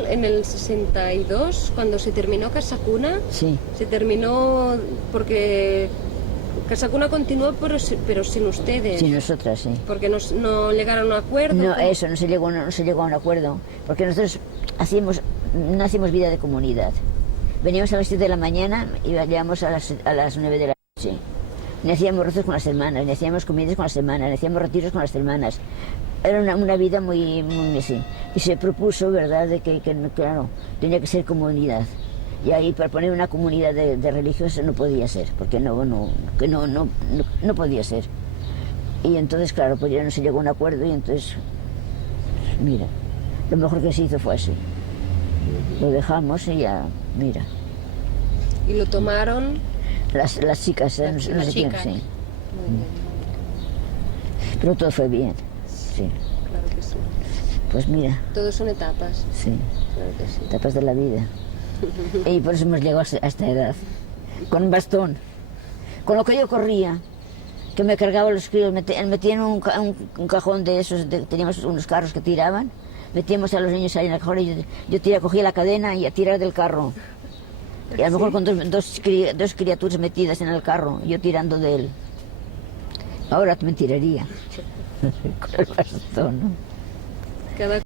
final, en el 62, cuando se terminó Casa Cuna, Sí. se terminó porque Casa Cuna continuó, pero sin ustedes. Sí, nosotras, sí. Porque no llegaron a un acuerdo. No, ¿cómo? eso, no se llegó a un acuerdo, porque nosotros no hacíamos vida de comunidad. Veníamos a las 7 de la mañana y llegamos a las 9 de la noche. Ni hacíamos rezos con las hermanas, ni hacíamos comidas con las hermanas, ni hacíamos retiros con las hermanas. Era una vida muy así. Y se propuso, ¿verdad?, de que claro, tenía que ser comunidad. Y ahí para poner una comunidad de religiosos no podía ser, porque no podía ser. Y entonces, claro, pues ya no se llegó a un acuerdo y entonces, mira, lo mejor que se hizo fue así. Lo dejamos y ya, mira. Y lo tomaron. Las chicas, no sé quién, chicas. sí. Pero todo fue bien, sí. Claro que sí. Pues mira, Todo son etapas. sí, Claro que sí. etapas de la vida. Y por eso hemos llegado a esta edad, con un bastón. Con lo que yo corría, que me cargaba los críos, metía en un cajón de esos, teníamos unos carros que tiraban, metíamos a los niños ahí en el cajón y yo cogía la cadena y a tirar del carro. Y a lo mejor con dos criaturas metidas en el carro, yo tirando de él. Ahora me tiraría con el bastón, ¿no? Cada